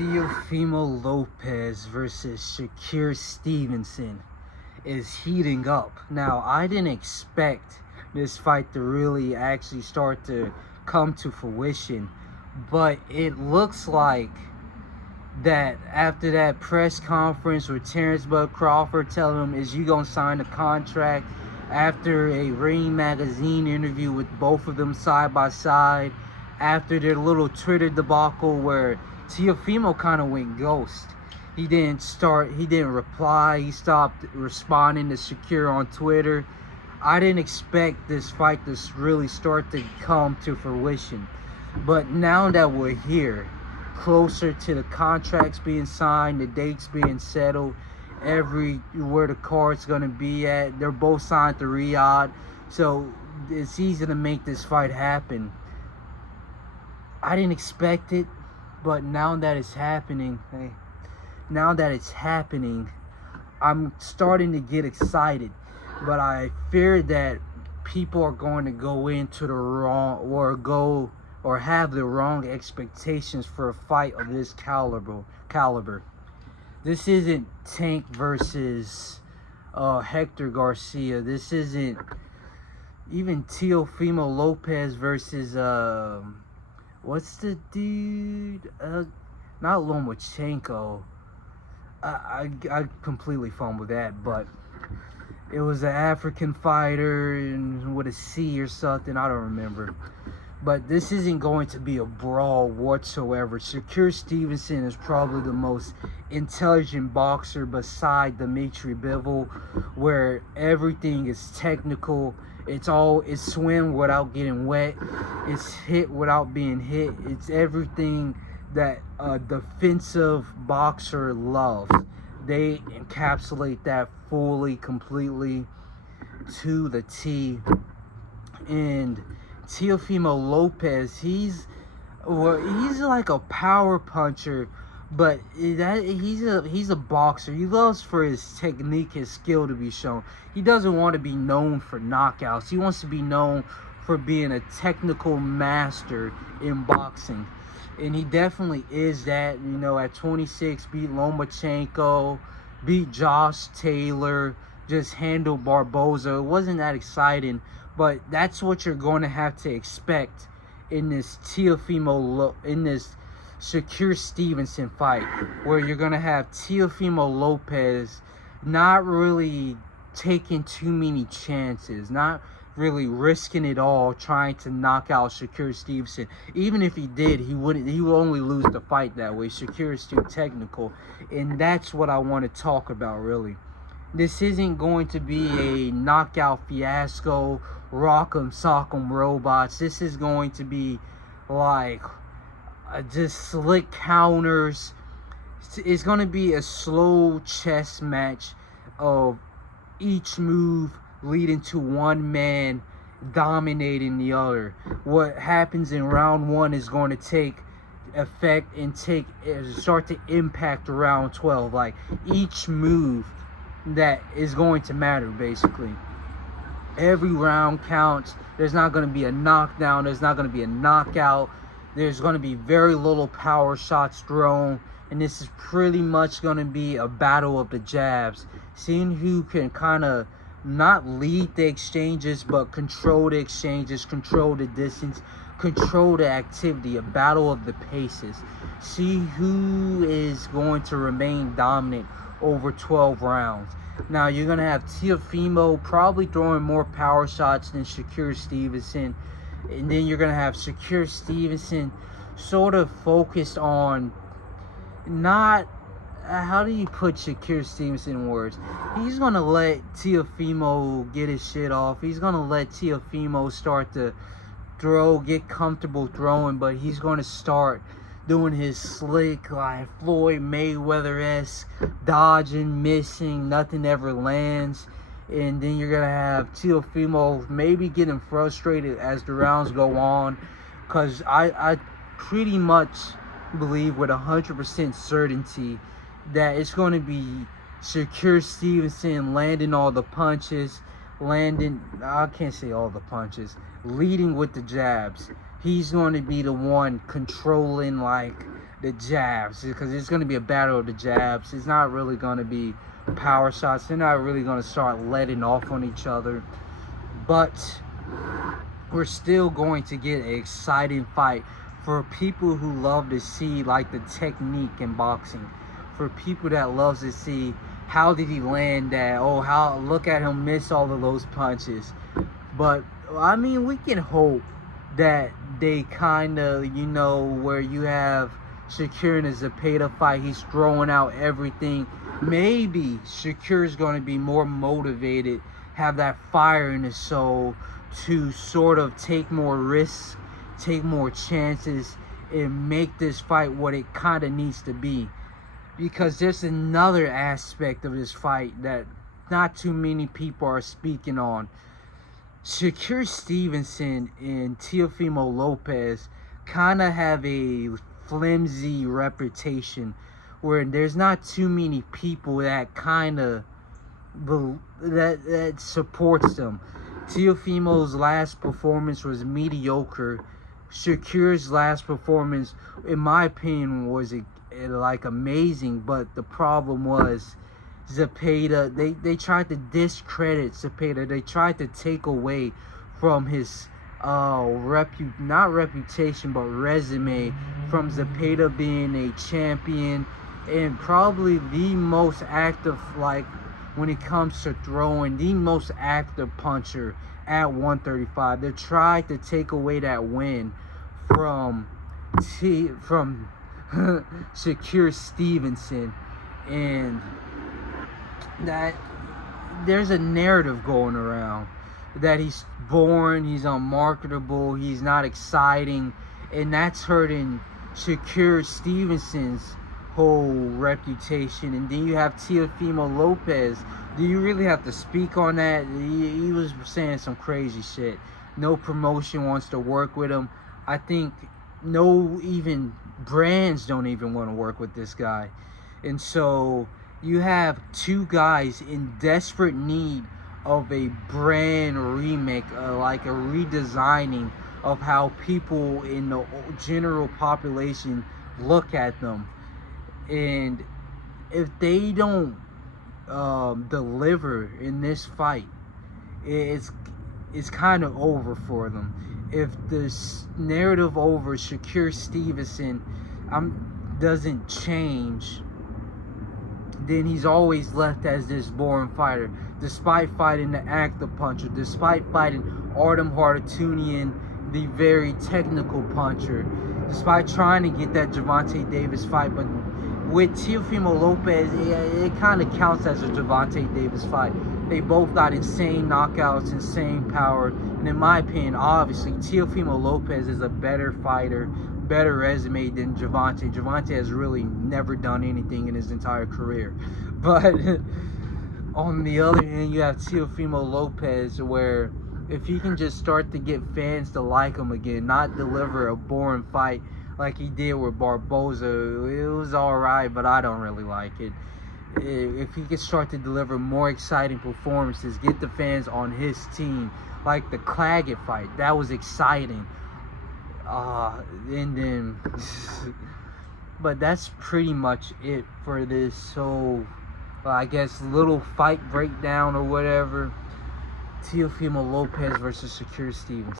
Teofimo Lopez versus Shakur Stevenson is heating up. Now, I didn't expect this fight to really actually start to come to fruition, but it looks like that after that press conference with Terrence Bud Crawford telling him, is you gonna sign a contract, after a Ring Magazine interview with both of them side by side, after their little Twitter debacle where Teofimo kind of went ghost. He didn't reply, he stopped responding to Shakur on Twitter. I didn't expect this fight to really start to come to fruition. But now that we're here, closer to the contracts being signed, the dates being settled, where the card's gonna be at, they're both signed to Riyadh, so it's easy to make this fight happen. I didn't expect it, but now that it's happening, I'm starting to get excited. But I fear that people are going to go into the wrong or have the wrong expectations for a fight of this caliber. This isn't Tank versus Hector Garcia. This isn't even Teofimo Lopez versus what's the dude? Not Lomachenko. I completely fumbled that, but it was an African fighter with a C or something. I don't remember. But this isn't going to be a brawl whatsoever. Shakur Stevenson is probably the most intelligent boxer beside Dimitri Bivol, where everything is technical. It's swim without getting wet. It's hit without being hit. It's everything that a defensive boxer loves. They encapsulate that fully, completely, to the T. And Teofimo Lopez, he's like a power puncher, but he's a boxer. He loves for his technique, his skill to be shown. He doesn't want to be known for knockouts. He wants to be known for being a technical master in boxing. And he definitely is that. At 26, beat Lomachenko, beat Josh Taylor, just handled Barboza. It wasn't that exciting, but that's what you're going to have to expect in this Shakur Stevenson fight, where you're going to have Teofimo Lopez not really taking too many chances, not really risking it all trying to knock out Shakur Stevenson. Even if he did, he would only lose the fight that way. Shakur is too technical, and that's what I want to talk about, really. This isn't going to be a knockout fiasco, rock'em sock'em robots. This is going to be like just slick counters. It's going to be a slow chess match of each move leading to one man dominating the other. What happens in round one is going to take effect and start to impact round 12. Like, each move that is going to matter, basically. Every round counts. There's not going to be a knockdown. There's not going to be a knockout. There's going to be very little power shots thrown. And this is pretty much going to be a battle of the jabs. Seeing who can kind of not lead the exchanges, but control the exchanges, control the distance, control the activity. A battle of the paces. See who is going to remain dominant over 12 rounds. Now, you're going to have Teofimo probably throwing more power shots than Shakur Stevenson. And then you're going to have Shakur Stevenson sort of focused on not... How do you put Shakur Stevenson in words? He's going to let Teofimo get his shit off. He's going to let Teofimo start to get comfortable throwing, but he's going to start doing his slick, like Floyd Mayweather-esque, dodging, missing, nothing ever lands. And then you're going to have Teofimo maybe getting frustrated as the rounds go on, because I pretty much believe with 100% certainty that it's going to be Shakur Stevenson landing all the punches, leading with the jabs. He's going to be the one controlling, like, the jabs, because it's going to be a battle of the jabs. It's not really going to be power shots. They're not really going to start letting off on each other. But we're still going to get an exciting fight for people who love to see like the technique in boxing. For people that loves to see how did he land that, oh, how, look at him miss all of those punches. But I mean, we can hope that they kind of, where you have Shakur and a Zepeda fight, he's throwing out everything. Maybe Shakur's going to be more motivated, have that fire in his soul to sort of take more risks, take more chances, and make this fight what it kind of needs to be. Because there's another aspect of this fight that not too many people are speaking on. Shakur Stevenson and Teofimo Lopez kind of have a flimsy reputation where there's not too many people that kind of that supports them. Teofimo's last performance was mediocre. Shakur's last performance, in my opinion, was like amazing, but the problem was Zepeda, they tried to discredit Zepeda. They tried to take away from his not reputation but resume, from Zepeda being a champion and probably the most active, like when it comes to throwing, the most active puncher at 135. They tried to take away that win from Shakur Stevenson, and that there's a narrative going around that he's boring, he's unmarketable, he's not exciting, and that's hurting Shakur Stevenson's whole reputation. And then you have Teofimo Lopez. Do you really have to speak on that? He was saying some crazy shit. No promotion wants to work with him. I think even brands don't even want to work with this guy. And so you have two guys in desperate need of a brand remake, like a redesigning of how people in the general population look at them. And if they don't deliver in this fight, it's kind of over for them. If this narrative over Shakur Stevenson doesn't change, then he's always left as this boring fighter, despite fighting the active puncher, despite fighting Artem Harutyunyan, the very technical puncher, despite trying to get that Gervonta Davis fight. But with Teofimo Lopez, it kind of counts as a Gervonta Davis fight. They both got insane knockouts, insane power, and in my opinion, obviously, Teofimo Lopez is a better fighter, better resume than Gervonta. Gervonta has really never done anything in his entire career. But on the other hand, you have Teofimo Lopez, where if he can just start to get fans to like him again, not deliver a boring fight like he did with Barboza. It was alright, but I don't really like it. If he could start to deliver more exciting performances, get the fans on his team, like the Claggett fight, that was exciting. And then, but that's pretty much it for this whole, I guess, little fight breakdown or whatever. Teofimo Lopez versus Shakur Stevenson.